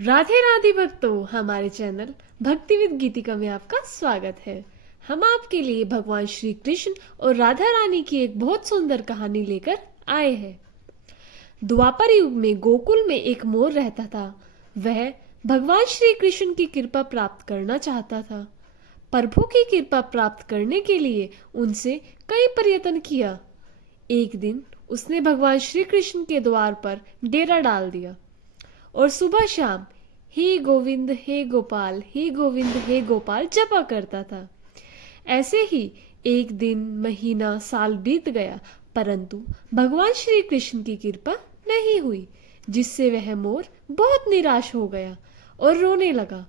राधे राधे भक्तों, हमारे चैनल भक्ति विद गीतिका में आपका स्वागत है। हम आपके लिए भगवान श्री कृष्ण और राधा रानी की एक बहुत सुंदर कहानी लेकर आए हैं। द्वापर युग में गोकुल में एक मोर रहता था। वह भगवान श्री कृष्ण की कृपा प्राप्त करना चाहता था। प्रभु की कृपा प्राप्त करने के लिए उनसे कई प्रयत्न किया। एक दिन उसने भगवान श्री कृष्ण के द्वार पर डेरा डाल दिया और सुबह शाम हे गोविंद हे गोपाल, हे गोविंद हे गोपाल जपा करता था। ऐसे ही एक दिन, महीना, साल बीत गया, परंतु भगवान श्री कृष्ण की कृपा नहीं हुई, जिससे वह मोर बहुत निराश हो गया और रोने लगा।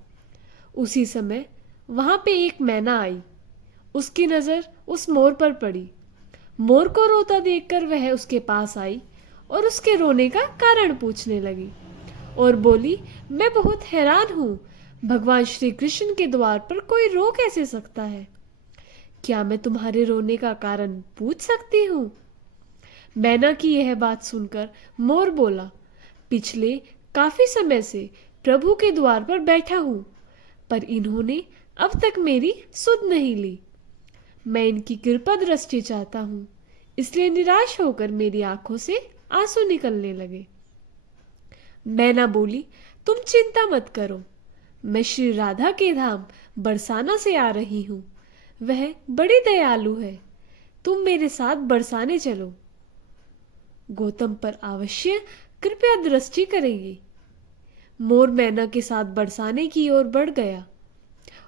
उसी समय वहां पे एक मैना आई। उसकी नजर उस मोर पर पड़ी। मोर को रोता देखकर वह उसके पास आई और उसके रोने का कारण पूछने लगी और बोली, मैं बहुत हैरान हूं, भगवान श्री कृष्ण के द्वार पर कोई रो कैसे सकता है? क्या मैं तुम्हारे रोने का कारण पूछ सकती हूँ? मैना की यह बात सुनकर मोर बोला, पिछले काफी समय से प्रभु के द्वार पर बैठा हूं, पर इन्होंने अब तक मेरी सुध नहीं ली। मैं इनकी कृपा दृष्टि चाहता हूं, इसलिए निराश होकर मेरी आंखों से आंसू निकलने लगे। मैना बोली, तुम चिंता मत करो, मैं श्री राधा के धाम बरसाना से आ रही हूँ। वह बड़ी दयालु है, तुम मेरे साथ बरसाने चलो। गौतम पर अवश्य कृपया दृष्टि करेंगी। मोर मैना के साथ बरसाने की ओर बढ़ गया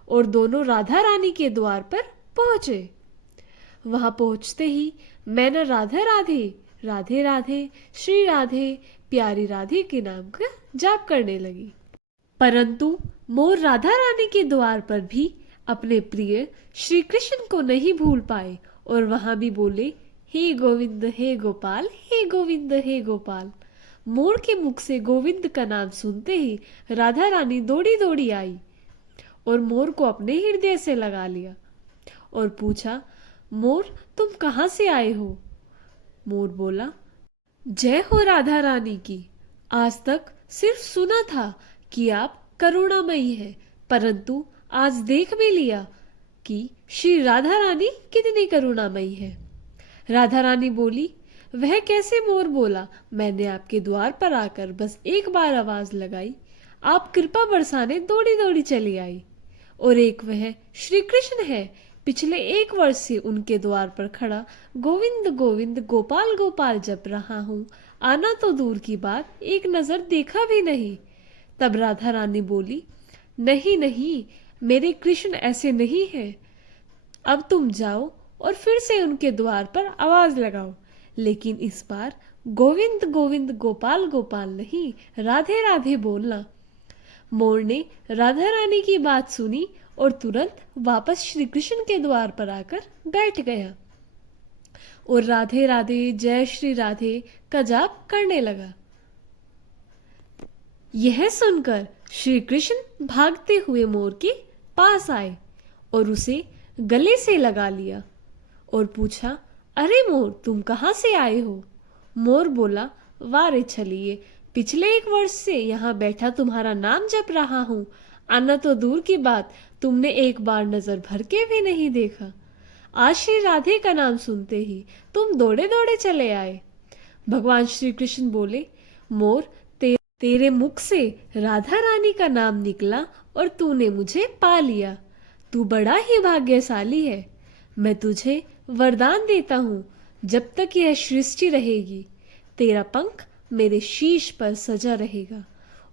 और दोनों राधा रानी के द्वार पर पहुंचे। वहां पहुंचते ही मैना राधा राधे, राधे राधे, श्री राधे, प्यारी राधे के नाम का जाप करने लगी। परंतु मोर राधा रानी के द्वार पर भी अपने प्रिय श्री कृष्ण को नहीं भूल पाए और वहां भी बोले, हे गोविंद हे गोपाल, हे गोविंद हे गोपाल। मोर के मुख से गोविंद का नाम सुनते ही राधा रानी दौड़ी दौड़ी आई और मोर को अपने हृदय से लगा लिया और पूछा, मोर तुम कहाँ से आए हो? मोर बोला, जय हो राधा रानी की। आज तक सिर्फ सुना था कि आप करुणामयी है, परंतु आज देख भी लिया कि श्री राधा रानी कितनी करुणामयी है। राधा रानी बोली, वह कैसे? मोर बोला, मैंने आपके द्वार पर आकर बस एक बार आवाज लगाई, आप कृपा बरसाने दौड़ी दौड़ी चली आई। और एक वह श्री कृष्ण है, पिछले 1 वर्ष से उनके द्वार पर खड़ा गोविंद गोविंद गोपाल गोपाल जप रहा हूँ, आना तो दूर की बात, एक नजर देखा भी नहीं। तब राधा रानी बोली, नहीं नहीं, मेरे कृष्ण ऐसे नहीं है। अब तुम जाओ और फिर से उनके द्वार पर आवाज लगाओ, लेकिन इस बार गोविंद गोविंद गोपाल गोपाल नहीं, राधे राधे बोलना। मोर ने राधा रानी की बात सुनी और तुरंत वापस श्री कृष्ण के द्वार पर आकर बैठ गया और राधे राधे, जय श्री राधे का जाप करने लगा। यह सुनकर श्री कृष्ण भागते हुए मोर के पास आए और उसे गले से लगा लिया और पूछा, अरे मोर, तुम कहाँ से आए हो? मोर बोला, वारे छलिए, पिछले 1 वर्ष से यहाँ बैठा तुम्हारा नाम जप रहा हूँ, आना तो दूर की बात, तुमने एक बार नजर भर के भी नहीं देखा। आज श्री राधे का नाम सुनते ही तुम दौड़े दौड़े चले आए। भगवान श्री कृष्ण बोले, मोर, तेरे मुख से राधा रानी का नाम निकला और तूने मुझे पा लिया। तू बड़ा ही भाग्यशाली है। मैं तुझे वरदान देता हूँ, जब तक यह सृष्टि रहेगी तेरा पंख मेरे शीश पर सजा रहेगा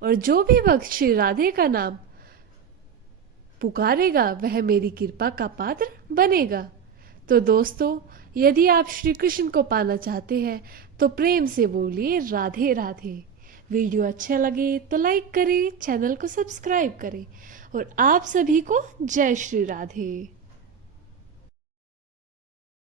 और जो भी भक्त श्री राधे का नाम पुकारेगा वह मेरी कृपा का पात्र बनेगा। तो दोस्तों, यदि आप श्री कृष्ण को पाना चाहते हैं तो प्रेम से बोलिए राधे राधे। वीडियो अच्छा लगे तो लाइक करें, चैनल को सब्सक्राइब करें और आप सभी को जय श्री राधे।